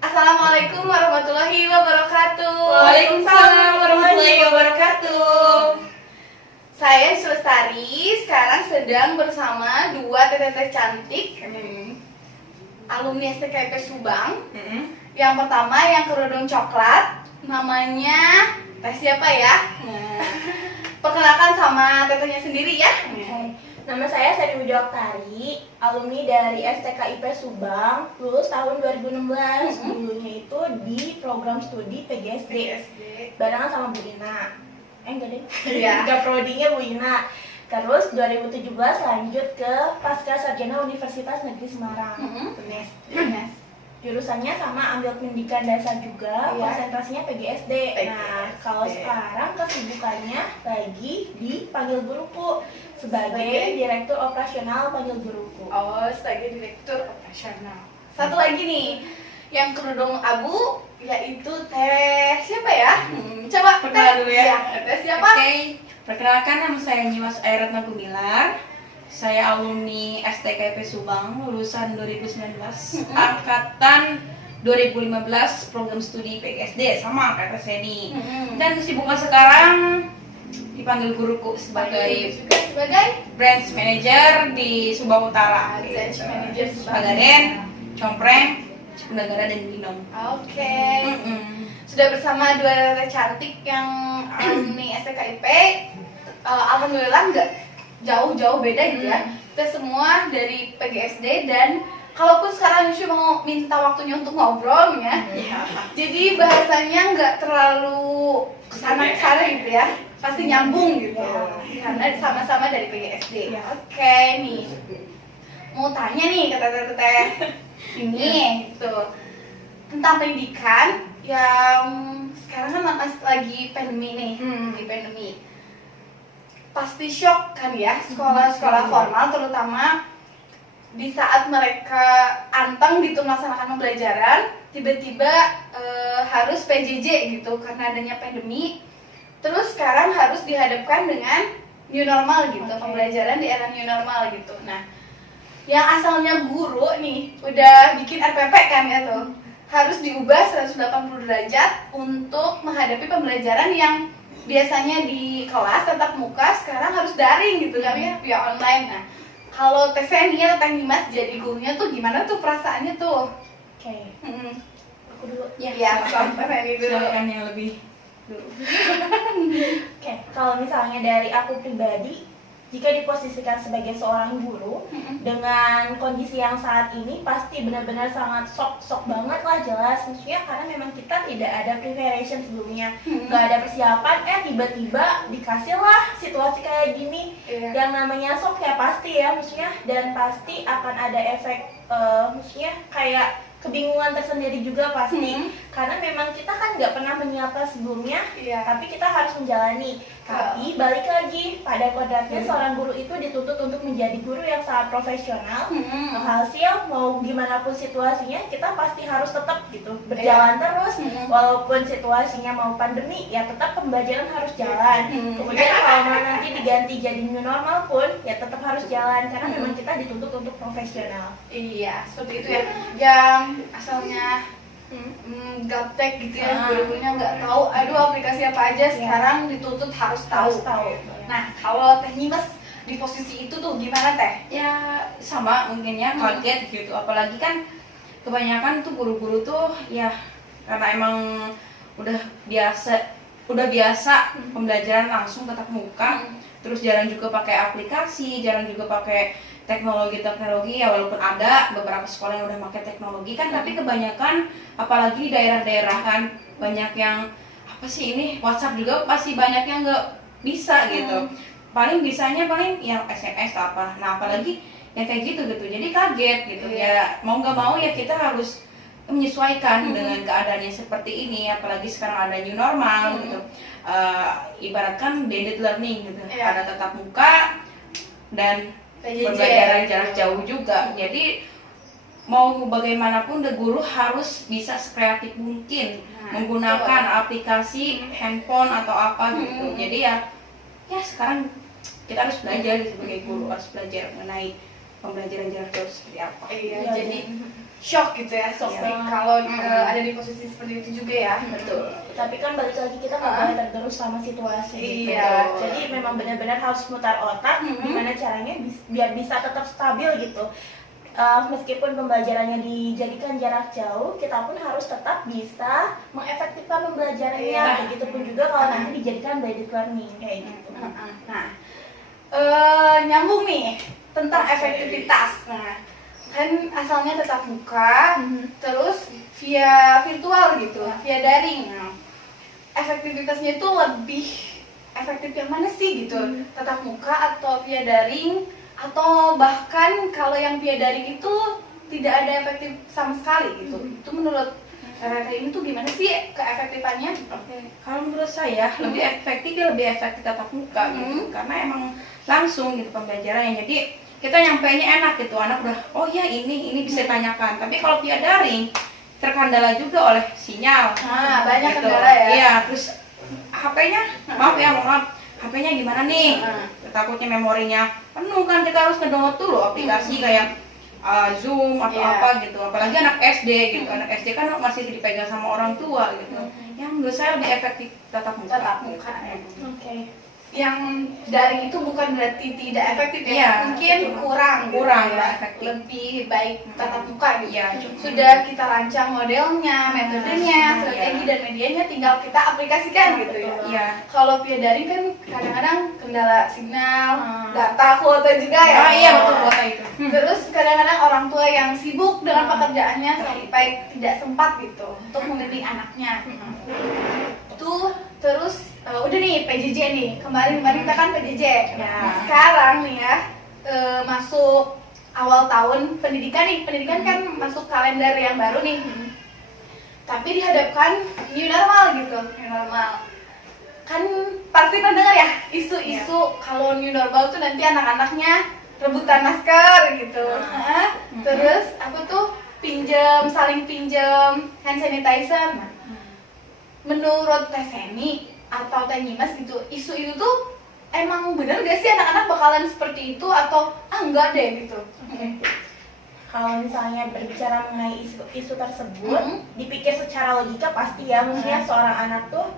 Assalamualaikum warahmatullahi wabarakatuh. Waalaikumsalam warahmatullahi wabarakatuh. Saya Sulestari, sekarang sedang bersama dua teteh cantik alumni STKIP Subang. Yang pertama yang kerudung coklat, namanya teh siapa ya? Perkenalkan sama tetehnya sendiri ya. Nama saya Sari Widya Oktari, alumni dari STKIP Subang, lulus tahun 2016. Dulunya itu di program studi PGSD, barengan sama Bu Ina. Enggak deh, Iya. Enggak, prodinya Bu Ina. Terus 2017 lanjut ke Pasca Sarjana Universitas Negeri Semarang, UNES. Jurusannya sama, ambil pendidikan dasar juga, Iya. konsentrasinya PGSD. Nah, kalau sekarang kesibukannya lagi dipanggil guruku sebagai Direktur Operasional Panggil Guruku. Oh, sebagai direktur operasional. Satu lagi nih, yang kerudung abu, yaitu teh siapa ya? Coba Perkenalan dulu ya. Iya, teh siapa? Oke, perkenalkan nama saya Nyimas Airatna Gumilar. Saya alumni STKIP Subang, lulusan 2019, angkatan 2015, program studi PGSD, sama kata saya nih. Dan kesibukan sekarang dipanggil guruku sebagai juga sebagai branch manager di Subang Utara. branch manager Subang. Pagaden, Compreng, Cipunagara, dan Binong. Oke. Sudah bersama dua teteh cantik yang alumni STKIP. Alhamdulillah nggak jauh-jauh beda gitu ya. Kita semua dari PGSD dan kalaupun sekarang Yusuf mau minta waktunya untuk ngobrol ya. Jadi bahasanya nggak terlalu kesana gitu ya. Pasti nyambung gitu. Karena sama-sama dari PGSD. Oke nih. Mau tanya nih ke teteh-teteh ini gitu. Tentang pendidikan yang sekarang kan lagi pandemi nih, di pandemi. Pasti shock kan ya sekolah-sekolah formal, terutama di saat mereka anteng gitu melaksanakan pembelajaran, tiba-tiba harus PJJ gitu karena adanya pandemi. Terus sekarang harus dihadapkan dengan new normal gitu, pembelajaran di era new normal gitu. Nah, yang asalnya guru nih udah bikin RPP kan ya tuh, harus diubah 180 derajat untuk menghadapi pembelajaran yang biasanya di kelas tatap muka, sekarang harus daring gitu kan ya, via online. Nah, kalau Teh Feni atau Teh Nimas jadi gurunya tuh gimana tuh perasaannya tuh? Oke. Aku dulu. Ya, Teh Feni dulu. Silakan yang lebih dulu. Oke, kalau misalnya dari aku pribadi, jika diposisikan sebagai seorang guru dengan kondisi yang saat ini pasti benar-benar sangat shock banget lah, jelas. Maksudnya karena memang kita tidak ada preparation sebelumnya, nggak ada persiapan, tiba-tiba dikasih lah situasi kayak gini. Yang namanya shock ya pasti ya, maksudnya, dan pasti akan ada efek, maksudnya kayak kebingungan tersendiri juga pasti, karena memang kita kan nggak pernah menyiapkan sebelumnya, tapi kita harus menjalani. Tapi balik lagi pada kodratnya, seorang guru itu dituntut untuk menjadi guru yang sangat profesional. Hasil mau gimana pun situasinya, kita pasti harus tetap gitu berjalan terus, walaupun situasinya mau pandemi, ya tetap pembelajaran harus jalan. Kemudian kalau mau nanti diganti jadi new normal pun, ya tetap harus jalan karena memang kita dituntut untuk profesional. Iya, seperti itu ya. Yang asalnya gaptek gitu ya, gurunya nggak tahu, aduh aplikasi apa aja, sekarang dituntut harus tahu. Nah, kalau Teh Nyimas di posisi itu tuh gimana Teh? Ya sama mungkin ya, kaget gitu, apalagi kan kebanyakan tuh guru-guru tuh ya karena emang udah biasa pembelajaran langsung tatap muka, terus jarang juga pakai aplikasi, jarang juga pakai teknologi ya, walaupun ada beberapa sekolah yang udah pakai teknologi kan, tapi kebanyakan apalagi di daerah-daerah kan banyak yang apa sih ini WhatsApp juga pasti banyak yang nggak bisa gitu. Paling bisanya paling yang SMS atau apa. Nah, apalagi yang kayak gitu, jadi kaget gitu. Ya mau nggak mau ya kita harus menyesuaikan dengan keadaan yang seperti ini, apalagi sekarang ada new normal gitu. Ibaratkan blended learning gitu. Ada tatap muka dan pembelajaran jarak jauh juga. Jadi mau bagaimanapun guru harus bisa sekreatif mungkin menggunakan aplikasi handphone atau apa gitu. Jadi ya sekarang kita harus belajar sebagai guru, harus belajar mengenai pembelajaran jarak jauh seperti apa. Iya, jadi shock gitu ya, Shock Sofi, banget. kalau ada di posisi seperti itu juga ya. Betul. Tapi kan balik lagi kita nggak boleh tergerus sama situasi gitu. Iya. Jadi memang benar-benar harus mutar otak gimana caranya biar bisa tetap stabil gitu. Meskipun pembelajarannya dijadikan jarak jauh, kita pun harus tetap bisa mengefektifkan pembelajarannya. Iya. Begitupun juga kalau nanti dijadikan blended learning kayak gitu. Nah, nyambung nih tentang efektivitas. Nah, kan asalnya tetap muka, terus via virtual gitu, via daring. Nah, efektivitasnya itu lebih efektif yang mana sih gitu? Tetap muka atau via daring? Atau bahkan kalau yang via daring itu tidak ada efektif sama sekali gitu? Itu menurut Rere ini tuh gimana sih keefektifannya? Oke, kalau menurut saya lebih efektif tatap muka gitu, karena emang langsung gitu pembelajarannya. Jadi kita nyampainya enak gitu, anak udah oh ya ini bisa ditanyakan. Tapi kalau via daring terkendala juga oleh sinyal. Nah, banyak gitu. kendala ya. Iya, terus HP-nya maaf, HP-nya gimana nih? Takutnya memorinya penuh kan, kita harus ngedownload dulu aplikasi kayak Zoom atau apa gitu. Apalagi anak SD gitu. Anak SD kan masih dipegang sama orang tua gitu. Yang menurut saya lebih efektif tatap muka. Tatap muka. Gitu. Oke. Yang daring itu bukan berarti tidak efektif ya, Iya, mungkin betul. kurang Kurang ya. efektif. Lebih baik tatap muka gitu. Iya, Sudah kita rancang modelnya, metodenya, strategi dan medianya, tinggal kita aplikasikan gitu ya. Iya. Kalau via daring kan kadang-kadang kendala signal, data kuota juga ya. Oh iya betul kuota itu. Terus kadang-kadang orang tua yang sibuk dengan pekerjaannya sampai tidak sempat gitu untuk membimbing anaknya. Tuh terus udah nih PJJ nih, kemarin kita kan PJJ. Nah, sekarang nih ya masuk awal tahun pendidikan nih, pendidikan kan masuk kalender yang baru nih. Tapi dihadapkan new normal gitu, new normal. Kan pasti pernah dengar ya isu-isu kalau new normal tuh nanti anak-anaknya rebutan masker gitu. Terus aku tuh saling pinjam hand sanitizer. Nah, menurut Teh Seni atau Teh Nyimas gitu, isu itu tuh emang bener gak sih anak-anak bakalan seperti itu atau enggak deh gitu? Kalau misalnya berbicara mengenai isu tersebut, dipikir secara logika pasti ya, maksudnya seorang anak tuh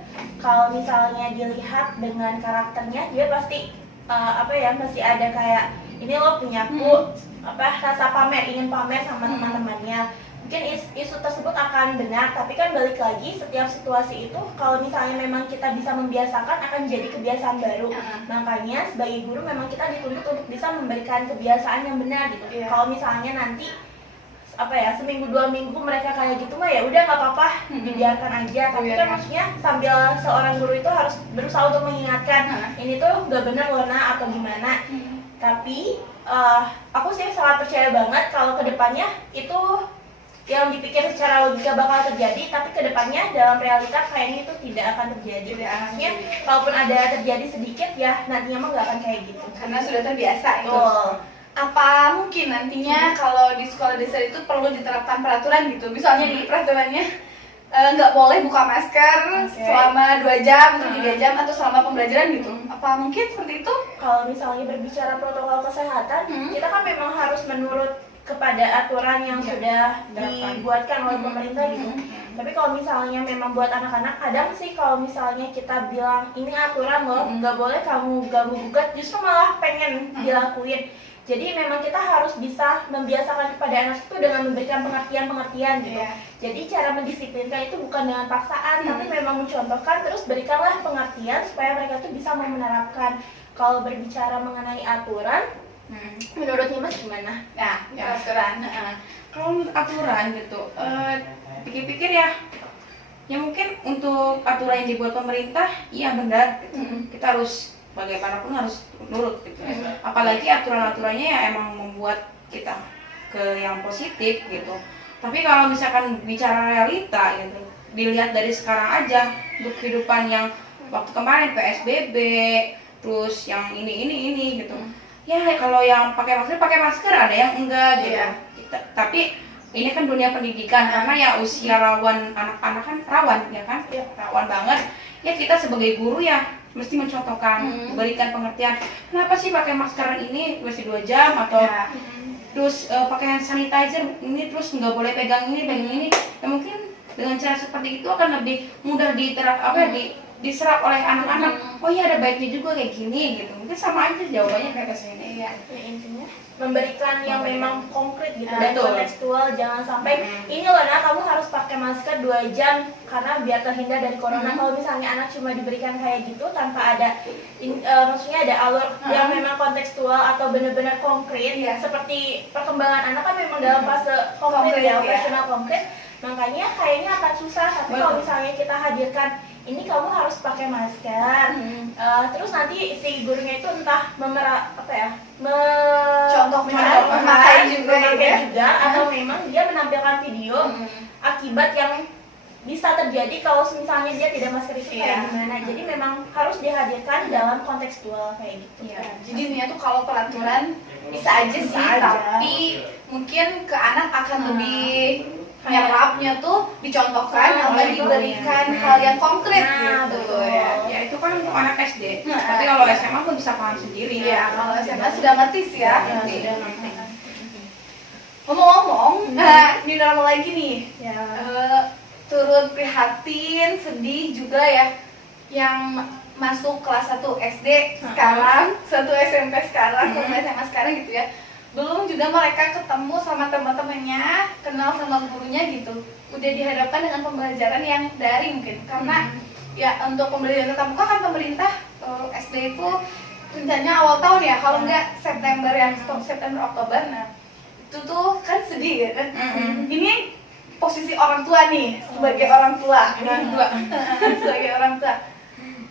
kalau misalnya dilihat dengan karakternya, dia pasti masih ada kayak ini lo punyaku, rasa pamer, ingin pamer sama teman-temannya. Mungkin isu tersebut akan benar, tapi kan balik lagi setiap situasi itu kalau misalnya memang kita bisa membiasakan akan jadi kebiasaan baru. Makanya sebagai guru memang kita dituntut untuk bisa memberikan kebiasaan yang benar gitu. Kalau misalnya nanti seminggu 2 minggu mereka kayak gitu mah ya udah nggak apa-apa, dibiarkan aja. Tapi kan maksudnya sambil seorang guru itu harus berusaha untuk mengingatkan ini tuh nggak benar loh nak atau gimana. Tapi aku sih sangat percaya banget kalau kedepannya itu yang dipikir secara logika bakal terjadi, tapi kedepannya dalam realitas kayaknya itu tidak akan terjadi. Artinya kalaupun ada terjadi sedikit ya nantinya mah nggak akan kayak gitu. Karena sudah terbiasa itu. Oh. Apa mungkin nantinya kalau di sekolah dasar itu perlu diterapkan peraturan gitu? Misalnya di peraturannya nggak boleh buka masker selama 2 jam atau 3 jam atau selama pembelajaran gitu. Apa mungkin seperti itu? Kalau misalnya berbicara protokol kesehatan, kita kan memang harus menurut kepada aturan yang sudah dibuatkan oleh pemerintah gitu. Tapi kalau misalnya memang buat anak-anak, kadang sih kalau misalnya kita bilang ini aturan loh, nggak boleh kamu gugat, justru malah pengen dilakuin. Jadi memang kita harus bisa membiasakan kepada anak itu dengan memberikan pengertian gitu. Jadi cara mendisiplinkan itu bukan dengan paksaan, tapi memang mencontohkan, terus berikanlah pengertian supaya mereka tuh bisa menerapkan. Kalau berbicara mengenai aturan, menurut Nyimas gimana? Nah, aturan. Kalau aturan gitu, pikir-pikir ya mungkin untuk aturan yang dibuat pemerintah, iya benar. Kita harus bagaimanapun harus nurut gitu. Apalagi aturan-aturannya ya emang membuat kita ke yang positif gitu. Tapi kalau misalkan bicara realita gitu, dilihat dari sekarang aja untuk kehidupan yang waktu kemarin PSBB, terus yang ini gitu. Ya kalau yang pakai masker ada yang enggak gitu. Tapi ini kan dunia pendidikan, karena ya usia rawan anak-anak kan rawan ya kan, rawan banget. Ya kita sebagai guru ya mesti mencontohkan, memberikan pengertian. Kenapa sih pakai masker ini mesti 2 jam atau terus pakai hand sanitizer ini, terus nggak boleh pegang ini, ya mungkin dengan cara seperti itu akan lebih mudah diserap oleh anak-anak. Oh iya, ada baiknya juga kayak gini gitu. Mungkin sama aja jawabannya kayak kesini. Iya. Ya, intinya memberikan yang memang konkret gitu dan Betul. kontekstual. Jangan sampai ini loh nah kamu harus pakai masker 2 jam karena biar terhindar dari corona. Kalau misalnya anak cuma diberikan kayak gitu tanpa ada maksudnya ada alur yang memang kontekstual atau benar-benar konkret, Iya. seperti perkembangan anak kan memang dalam fase konkret Konkret, ya, ya. operasional konkret, makanya kayaknya akan susah. Tapi kalau misalnya kita hadirkan ini kamu harus pakai masker, terus nanti si gurunya itu entah Contoh memakai memakai juga ya. atau memang dia menampilkan video akibat yang bisa terjadi kalau misalnya dia tidak masker itu Iya. kayak gimana. Jadi memang harus dihadirkan dalam kontekstual kayak gitu. Iya. Jadi intinya tuh kalau peraturan bisa aja sih, Bisa aja. tapi mungkin ke anak akan lebih nyerapnya tuh dicontohkan atau oleh diberikan gurunya. hal yang konkret Nah, gitu betul. ya. Ya itu kan untuk anak SD. Nah, Tapi kalau SMA tuh bisa paham sendiri. Iya, kalau SMA sudah ngerti sih ya. Ya, sudah ngerti. Ngomong-ngomong, nah ini normal lagi nih. Ya. Turut prihatin, sedih juga ya yang masuk kelas 1 SD sekarang, 1 SMP sekarang, 1 SMA sekarang gitu ya. Belum juga mereka ketemu sama teman-temannya, kenal sama gurunya gitu. Udah dihadapkan dengan pembelajaran yang daring mungkin. Karena ya untuk pembelajaran tatap muka kan pemerintah SD itu rencananya awal tahun ya, kalau enggak September September Oktober. Nah, itu tuh kan sedih ya kan. Ini posisi orang tua nih, sebagai orang tua. Sebagai orang tua.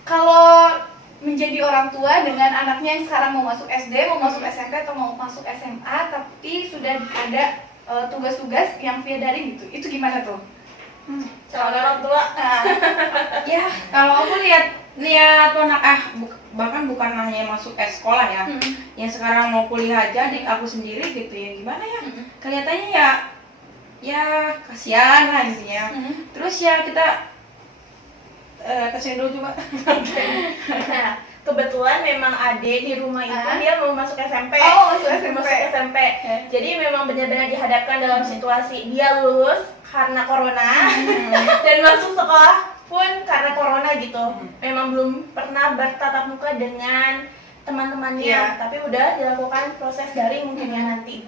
Kalau menjadi orang tua dengan anaknya yang sekarang mau masuk SD, mau masuk SMP atau mau masuk SMA, tapi sudah ada tugas-tugas yang via daring gitu, itu gimana tuh? Calon orang tua. Ya, kalau aku lihat bahkan bukan hanya masuk sekolah ya, yang sekarang mau kuliah aja di aku sendiri gitu ya, gimana ya? Kelihatannya ya kasihan lah intinya. Terus ya kita kasihan dulu coba. Nah, kebetulan memang Ade di rumah itu dia mau masuk SMP. Oh, masuk SMP. Masuk SMP. Jadi memang benar-benar dihadapkan dalam situasi dia lulus karena corona dan masuk sekolah pun karena corona gitu. Memang belum pernah bertatap muka dengan teman-temannya, tapi udah dilakukan proses daring mungkin ya nanti.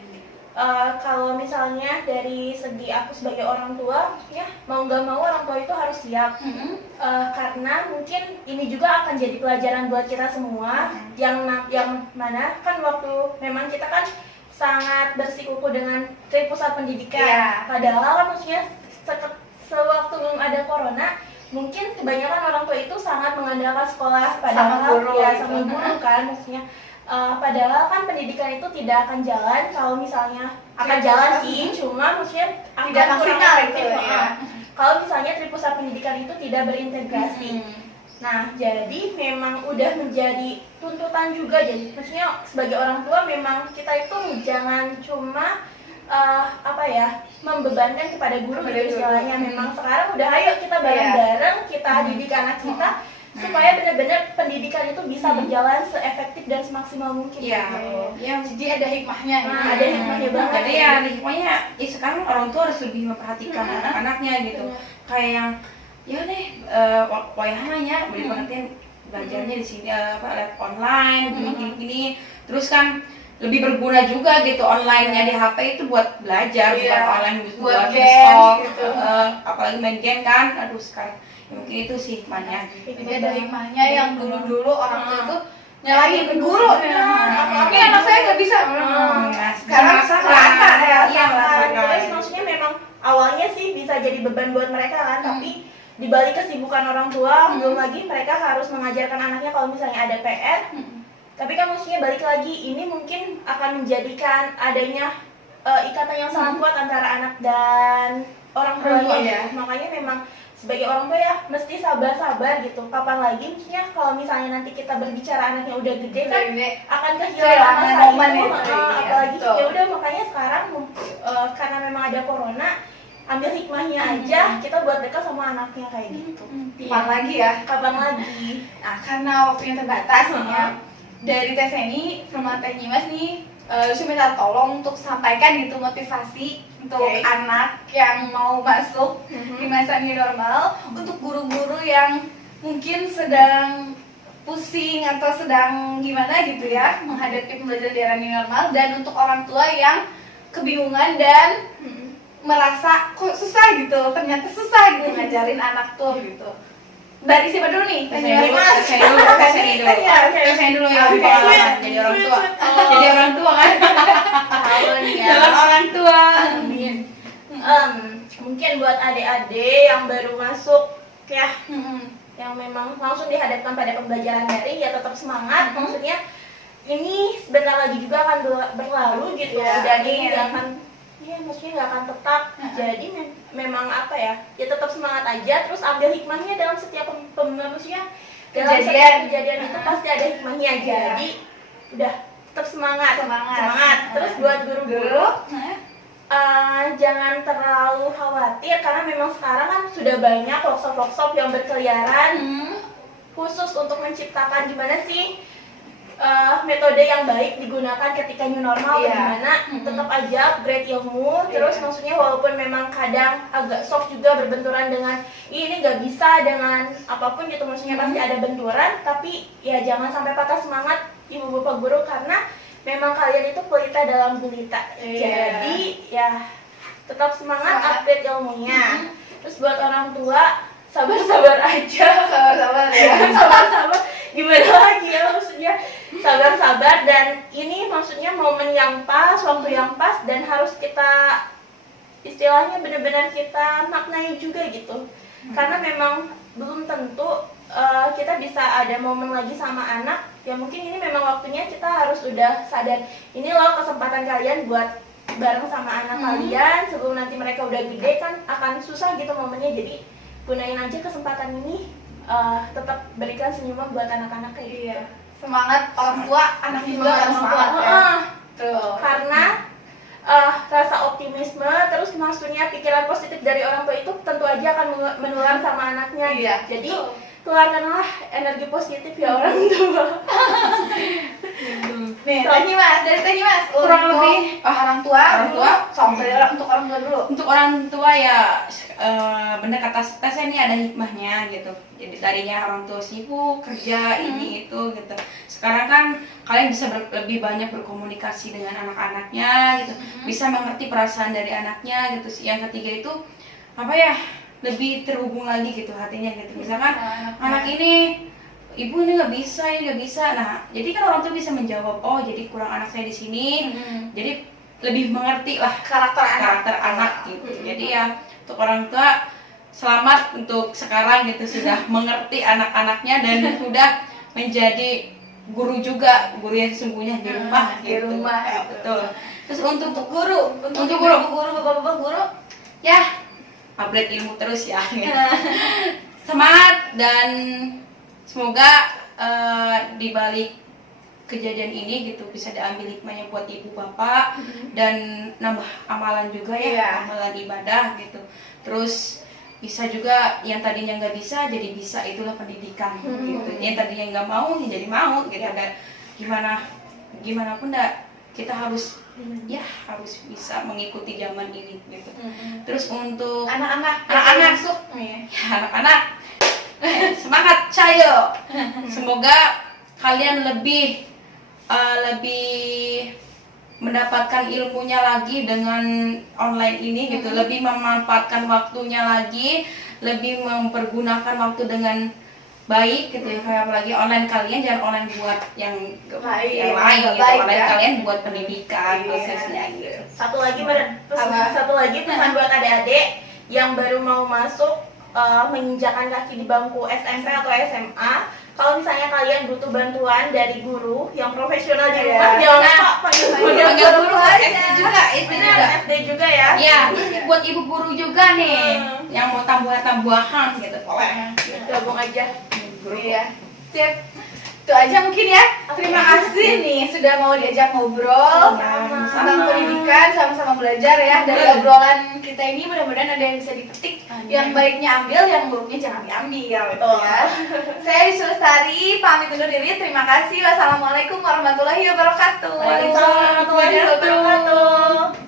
Kalau misalnya dari segi aku sebagai orang tua, ya mau nggak mau orang tua itu harus siap, karena mungkin ini juga akan jadi pelajaran buat kita semua, yang mana kan waktu memang kita kan sangat bersikukuh dengan pusat pendidikan, padahal kan maksudnya sewaktu belum ada corona, mungkin kebanyakan orang tua itu sangat mengandalkan sekolah, padahal sama guru kan maksudnya. Padahal kan pendidikan itu tidak akan jalan kalau misalnya akan jalan sih, cuma maksudnya tidak maksimal gitu ya. Kalau misalnya pusat pendidikan itu tidak berintegrasi. Nah, jadi memang udah menjadi tuntutan juga. Jadi maksudnya sebagai orang tua memang kita itu jangan cuma membebankan kepada guru gitu istilahnya. Memang sekarang udah ayo kita bareng-bareng kita didik anak kita supaya benar-benar pendidikan itu bisa berjalan seefektif dan semaksimal mungkin. Iya. Ya, jadi ada hikmahnya. Ada hikmahnya banget. Jadi ya hikmahnya, sekarang orang tua harus lebih memperhatikan anak-anaknya gitu. Kayak yang ya deh, wayahannya beri pengertian belajarnya di sini lab online gini. Terus kan lebih berguna juga gitu online-nya di HP itu buat belajar, bukan online buat game gitu. Apalagi main game kan. Aduh sekarang mungkin itu sih hikmahnya. Jadi ada hikmahnya yang dulu orang tua itu nyalahin guru. Ini anak saya nggak bisa. Sekarang kerasa ya. Iya, Terus maksudnya memang awalnya sih bisa jadi beban buat mereka kan, tapi dibalik kesibukan orang tua, belum lagi mereka harus mengajarkan anaknya kalau misalnya ada PR. Tapi kan maksudnya balik lagi, ini mungkin akan menjadikan adanya ikatan yang sangat kuat antara anak dan orang tuanya ya. Makanya memang sebagai orang tua ya mesti sabar-sabar gitu. Kapan lagi maksudnya kalau misalnya nanti kita berbicara anaknya udah gede kan akan kehilangan masa itu. Apalagi ya udah makanya sekarang karena memang ada corona, ambil hikmahnya aja kita buat dekat sama anaknya kayak gitu. Kapan lagi ya? Kapan lagi? Nah, karena waktunya terbatas nih ya. Dari Teh Seni sama Teh Nyimas nih Lucy minta tolong untuk sampaikan gitu motivasi untuk Oke. anak yang mau masuk di masa new normal, untuk guru-guru yang mungkin sedang pusing atau sedang gimana gitu ya menghadapi pembelajaran di era new normal, dan untuk orang tua yang kebingungan dan merasa kok susah gitu, ternyata susah gitu ngajarin anak tuh gitu. Dari siapa dulu nih? Saya dulu ya, Oke. pengalaman jadi orang tua. Jadi orang tua kan. Tahun ya. Calon orang tua. Amin. Mungkin buat adik-adik yang baru masuk ya, yang memang langsung dihadapkan pada pembelajaran daring, ya tetap semangat. Maksudnya ini sebentar lagi juga akan berlalu gitu, Ya, dan amin. ini nggak akan, ya maksudnya nggak akan tetap. Jadi memang apa ya tetap semangat aja, terus ambil hikmahnya dalam setiap manusia, dalam Kejadian. setiap kejadian itu pasti ada hikmahnya. Iya. Jadi udah tetap semangat. Semangat. Terus buat guru-guru, jangan terlalu khawatir, karena memang sekarang kan sudah banyak workshop-workshop yang berkeliaran khusus untuk menciptakan gimana sih metode yang baik digunakan ketika new normal. Iya. Bagaimana tetap aja upgrade ilmu. Terus maksudnya walaupun memang kadang agak shock juga berbenturan dengan ini nggak bisa dengan apapun gitu, maksudnya pasti ada benturan, tapi ya jangan sampai patah semangat ibu bapak guru, karena memang kalian itu pelita dalam gulita. Iya. Jadi ya tetap semangat upgrade ilmunya. Terus buat orang tua, sabar-sabar aja. Sabar-sabar ya. Sabar-sabar, gimana lagi ya, maksudnya sabar-sabar, dan ini maksudnya momen yang pas, waktu yang pas, dan harus kita istilahnya benar-benar kita maknai juga gitu. Karena memang belum tentu kita bisa ada momen lagi sama anak, ya mungkin ini memang waktunya kita harus udah sadar, ini loh kesempatan kalian buat bareng sama anak kalian sebelum nanti mereka udah gede, kan akan susah gitu momennya. Jadi gunain aja kesempatan ini, tetap berikan senyuman buat anak-anak kayak gitu. Iya. Semangat orang tua, anak juga harus semangat ya. Ah, Tuh. karena rasa optimisme, terus maksudnya pikiran positif dari orang tua itu tentu aja akan menular sama anaknya. Iya, Jadi betul. keluarkanlah energi positif ya orang tua. Nih, Teh Mas, dari Teh Mas. Kurang Untuk lebih, orang tua, orang tua. untuk orang tua dulu. Untuk orang tua ya bener kata Tasya, ini ada hikmahnya gitu. Jadi tadinya orang tua sibuk kerja ini itu gitu. Sekarang kan kalian bisa lebih banyak berkomunikasi dengan anak-anaknya gitu. Bisa mengerti perasaan dari anaknya gitu. Yang ketiga itu apa ya? Lebih terhubung lagi gitu hatinya gitu. Misalkan anak ini, ibu ini nggak bisa. Nah, jadi kan orang tua bisa menjawab, oh jadi kurang anak saya di sini. Jadi lebih mengerti lah karakter anak gitu. Jadi ya untuk orang tua selamat untuk sekarang gitu, sudah mengerti anak-anaknya dan sudah menjadi guru juga, guru yang sesungguhnya di rumah di gitu. rumah, Ya, gitu. betul. Terus untuk guru, Untuk guru, bapak-bapak guru. ya upgrade ilmu terus ya. Semangat, dan semoga di balik kejadian ini gitu bisa diambil hikmahnya buat ibu bapak, dan nambah amalan juga ya. Iya. Amalan ibadah gitu. Terus bisa juga yang tadinya nggak bisa jadi bisa, itulah pendidikan gitu. Yang tadinya nggak mau jadi mau gitu. Dan gimana pun kita harus harus bisa mengikuti zaman ini gitu. Terus untuk Anak-anak Anak-anak. nih. ya, anak-anak semangat cayo. Semoga kalian lebih mendapatkan ilmunya lagi dengan online ini gitu. Lebih memanfaatkan waktunya lagi, lebih mempergunakan waktu dengan baik gitu ya. Kayak apalagi online kalian jangan online buat yang Lain, yang lain nggak gitu. baik Online ya. kalian buat pendidikan Iya. khususnya gitu. Satu lagi Apa? pesan buat adik-adik yang baru mau masuk menginjakan kaki di bangku SMP atau SMA. Kalau misalnya kalian butuh bantuan dari guru yang profesional di Iya. rumah, jangan lupa panggil Panggil guru aja. SD juga, SD Bener, juga. SD juga ya. Iya, buat ibu guru juga nih yang mau tambahan-tambahan gitu, boleh. Gabung aja. Guru. Iya. Sip. Itu aja mungkin ya. Terima kasih nih sudah mau diajak ngobrol tentang pendidikan, sama-sama belajar ya. Dari obrolan kita ini mudah-mudahan ada yang bisa dipetik. Yang baiknya ambil, yang buruknya jangan diambil gitu ya. Saya Rizky Lestari, pamit undur diri. Terima kasih. Wassalamualaikum warahmatullahi wabarakatuh. Waalaikumsalam warahmatullahi wabarakatuh.